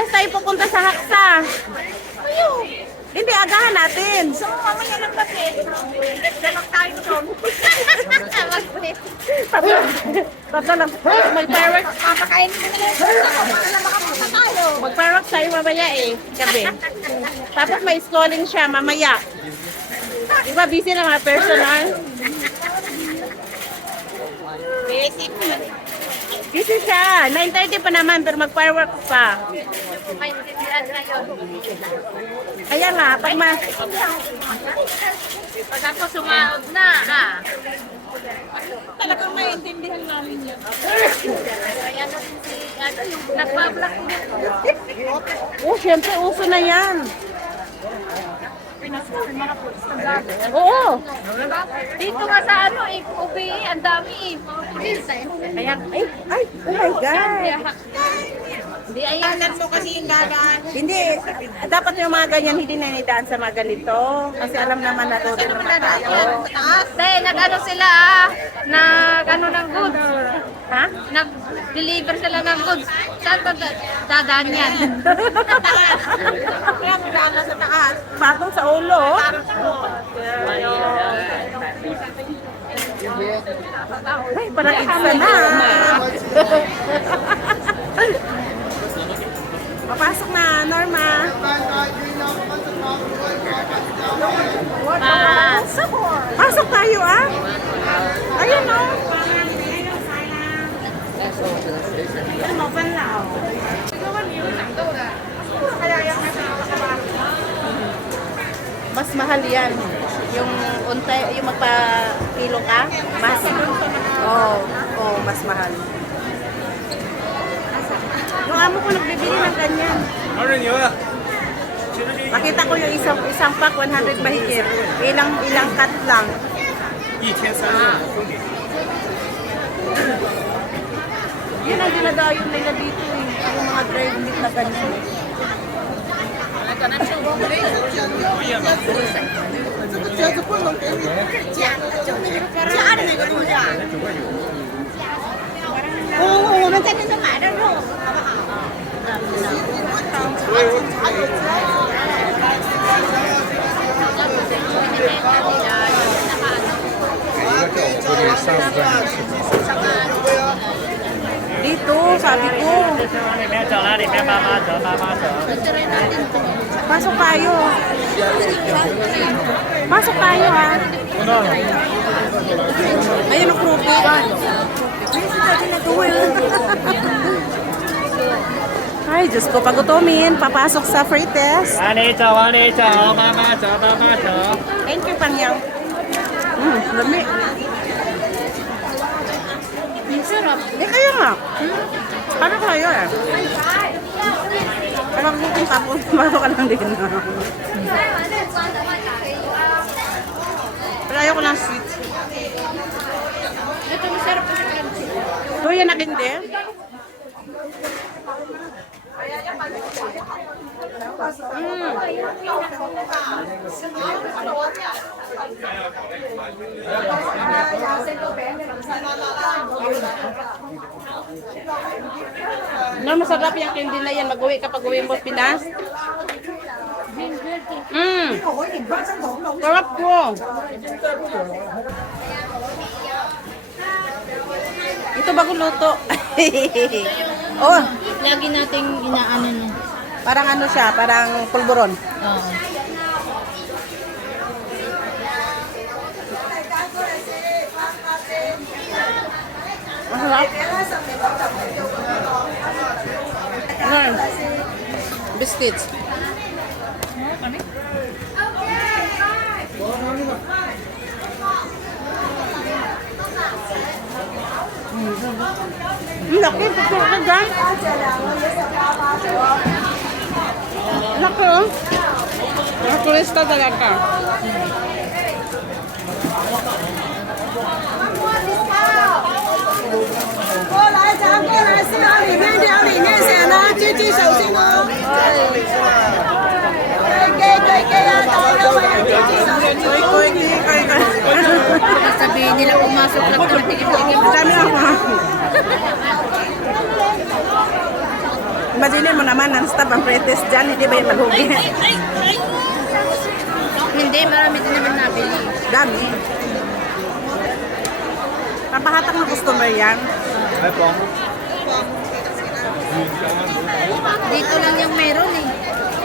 oras tayo pupunta sa Haksa? Hindi, agahan natin. So, mamaya ng gabi. Dalak tayo doon. Tatlo lang. Mag-fireworks. Papakain mo na lang. Para makapunta tayo. Mag-fireworks tayo mamaya eh. Gabi. Tapos may schooling siya mamaya. Di ba busy na mga personal? Basic. Busy siya. 9:30 pa naman pero mag-fireworks pa. May tindihan na yun. Kaya nga, pag Pag ako sumahod na, ha? Talagang maintindihan namin yun. Kaya natin si, yung nagbablak niya. Oh, syempre, uso na yan. Pinasukin mga pulis ng gabi. Oo. Dito nga sa ano, ubi, ang dami eh. Mga pulis eh. Kaya, Ay, oh my God. hindi ayan. mo kasi yung dadaan. Hindi, dapat yung mga ganyan hindi na nidaan sa mga ganito. Kasi alam naman na doon naman tayo. Dahil nag-ano sila nag-ano ng goods. Ha? Nag-deliver sila ng goods. Saan ba dadaan yan? Kaya magdaan na sa taas. Patong sa ulo. oh. Ay, parang igsa na. Papasok na, Norma. Pasok tayo, ah. Ayun, oh. Ano mo, panlaw. Mas mahal yan. Yung untay, yung magpa-kilo ka, mas. Oh, mas mahal. Yung amo ko nagbibili ng ganyan. Makita ko yung isang pack 100 mahigit. Ilang cut lang. 1300 Yun ang dinadayon nila dito eh. Yung mga dried meat na ganyan. Dito, sabi ko. Pasok tayo. Pasok tayo, ha. Ayun ang krupi. Ay, Diyos ko, pagutumin. Papasok sa free test. Thank you, Pangyang. Lami. Sarap. Kaya nga. Ano kayo eh? Parang kung tapos, masok ka lang din. Pero ayoko ng sweet. Ito masarap kasi crunchy. So, yan akin din. No, masarap yung candy na yan. Mag-uwi ka pag-uwi mo Pinas. Sarap ko. Ito bago luto. Oh, Lagi nating inaano niya. parang ano siya, parang pulburon. Oo. Masarap. Biscuits. Laki, pagpuro ka dyan. Laki, oh. Mga turista talaga. Sabihin nila pumasok lang na tigil-tigil. Dami ako. Imagine mo naman, non-stop ang pretest dyan, hindi ba yung maghugi? Hindi, marami din naman nabili. Dami. Papahatak ng customer yan. Dito lang yung meron eh.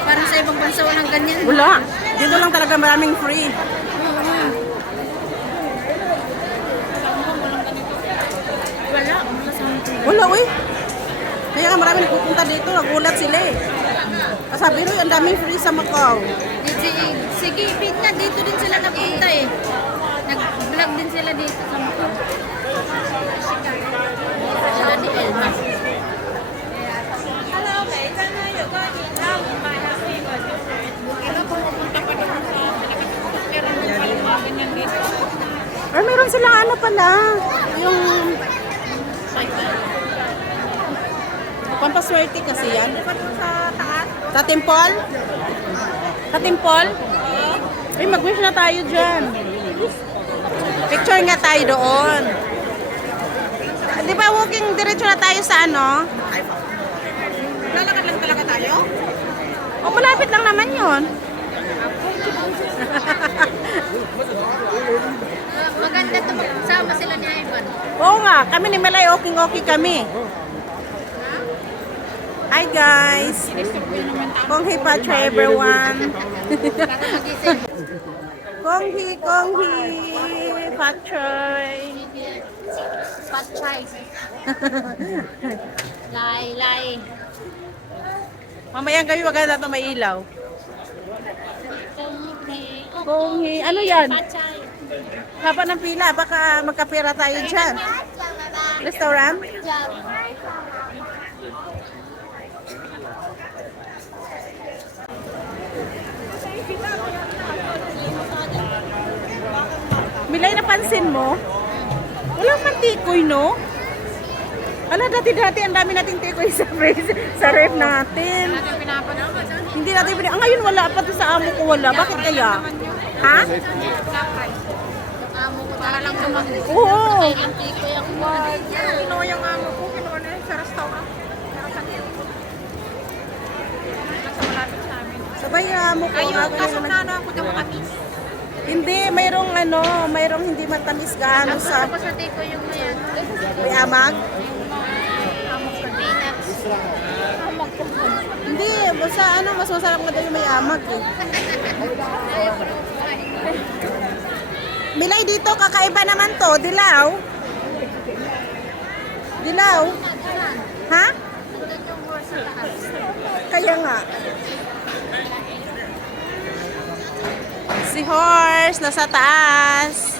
Parang sa ibang bansa walang ganyan. Wala. Dito lang talaga maraming free. Wala. Wala, uy. Kaya nga marami nagpupunta dito, nagulat sila eh. Sabi rin, ang daming free sa Macau. Sige, Pete na. Dito din sila napunta eh. Nag-vlog din sila dito sa Macau. Sila ni Elma. Or meron silang ano pala, yung pampaswerte kasi yan. Sa temple? Sa temple? Ay, mag-wish na tayo dyan. Picture nga tayo doon. Di ba walking diretso na tayo sa ano? Lalakad lang talaga tayo? O, malapit lang naman yun. Maganda to. Sama sila ni Ivan. Oo nga, kami ni Melay, okay kami. Hi guys! Konghi Pacha everyone! Konghi Pachoy! Patchay. Lay. Mamayang gabi wag na ito may ilaw. Konghi, ano yan? Patchay. Haba ng pila, baka magkapera tayo dyan. Restaurant? Milay, napansin mo? Walang mantikoy, no? Ala, dati-dati ang dami nating tikoy sa ref natin. Hindi natin pinapanood. Ngayon wala pa to sa amo ko, wala. Bakit kaya? Ha? Amo ko para lang tumangin. Oo. Kailang tikoy ako. Kinuha yung amo ko, kinuha na yun sa restaurant. Nasa malapit sa amin. Sabay amo ko. Kaso na ako daw matamis. Hindi, mayroong hindi matamis gaano sa Tapos sa tikoy yung na yan. may amag. Peanuts. Hindi, basta mas masarap nga daw yung may amag eh. Ayaw ko lang kumain. Milay, dito, kakaiba naman to, dilaw. Dilaw? Ha? Nandun yung horse sa taas. Kaya nga. Si horse, nasa taas.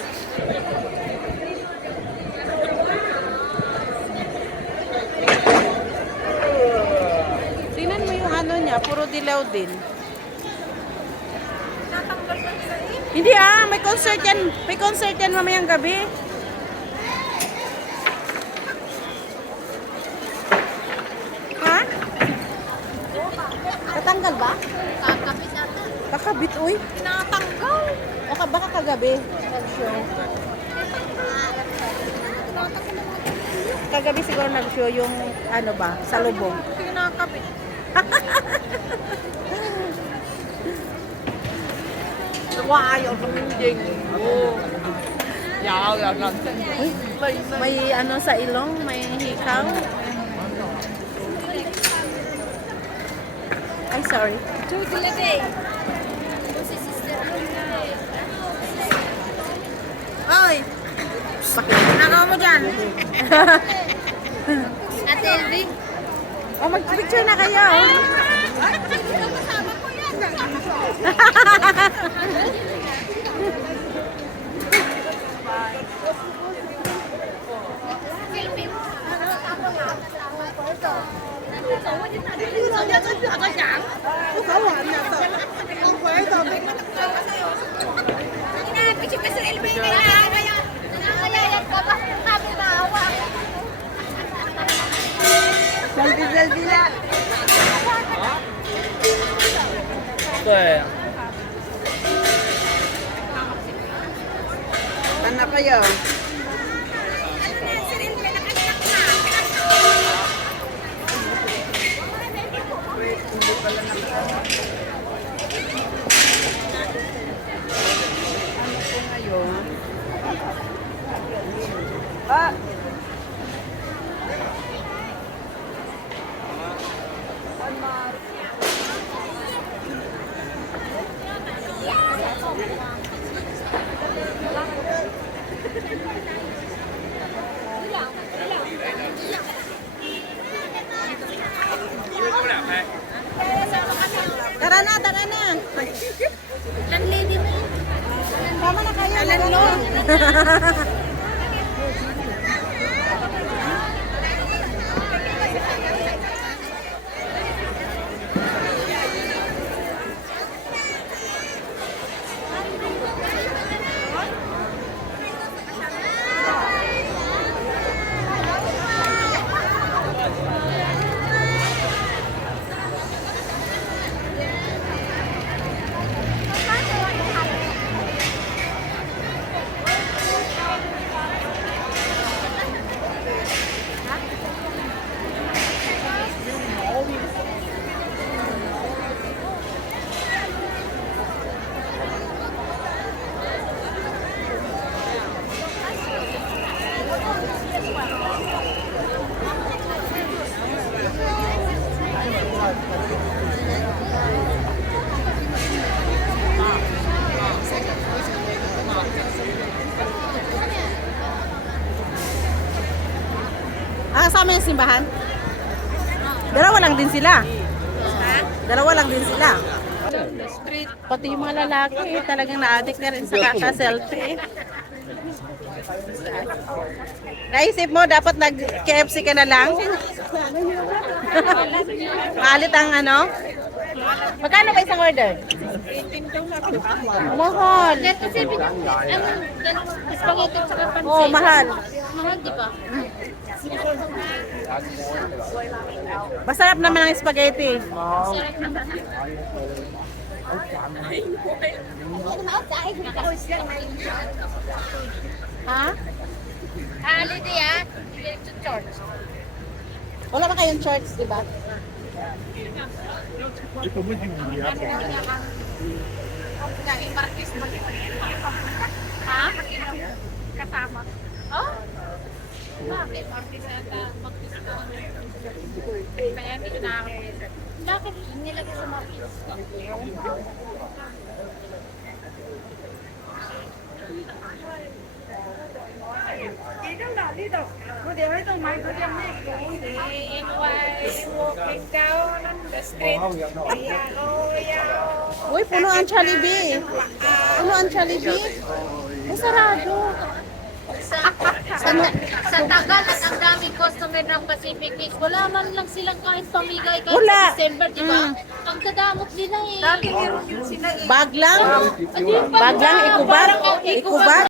Tingnan mo yung ano niya, puro dilaw din. Hindi may concert yan. May concert yan mamayang gabi. Ha? Tatanggal ba? Kakapit ata. Kakabit, uy. Tinatanggal. O baka kagabi. Nag-show. Kagabi siguro nag-show yung ano ba, salubong. Tinakabit. Wow, yung kaminding. Yaw, May ano sa ilong, may hikaw. Ay, sorry. Si sister. Oy! Nakaw mo dyan. Ate Elvie. O, mag-picture na kayo. Ay, kasama ko yan. Selfie lang. 对， Ano kayo? Ah. Tara na, tara na. Landlady mo. Tama na kayo. Alanlo. Kasama yung simbahan? Dalawa lang din sila. Dalawa lang din sila. Pati yung mga lalaki, talagang na-addict na rin sa kaka-selfie. Naisip mo, dapat nag-KFC ka na lang? Maalit ang ano? Magkano ba isang order? Mahal. Kasi spaghetti sa pansit. Oo, mahal. Mahal, di ba? Masarap naman ang spaghetti. Sarap naman. Ha? Holiday ah. To church. Wala ba kayong church, di ba? Ha? Kasama. Oh? Bakit? Kaya hindi na ako. Bakit? Nilagay sa markis. Uy, puno ang Jollibee. Puno ang Jollibee. Ay, sarado. Sa tagal at ang daming customer ng Pacific Mix, wala man lang silang kahit pamigay kahit Wala. sa December, di ba? Ang kadamot nila eh. Bag lang. Hindi pa Bag lang, ba? ikubag. Parang Ikubag.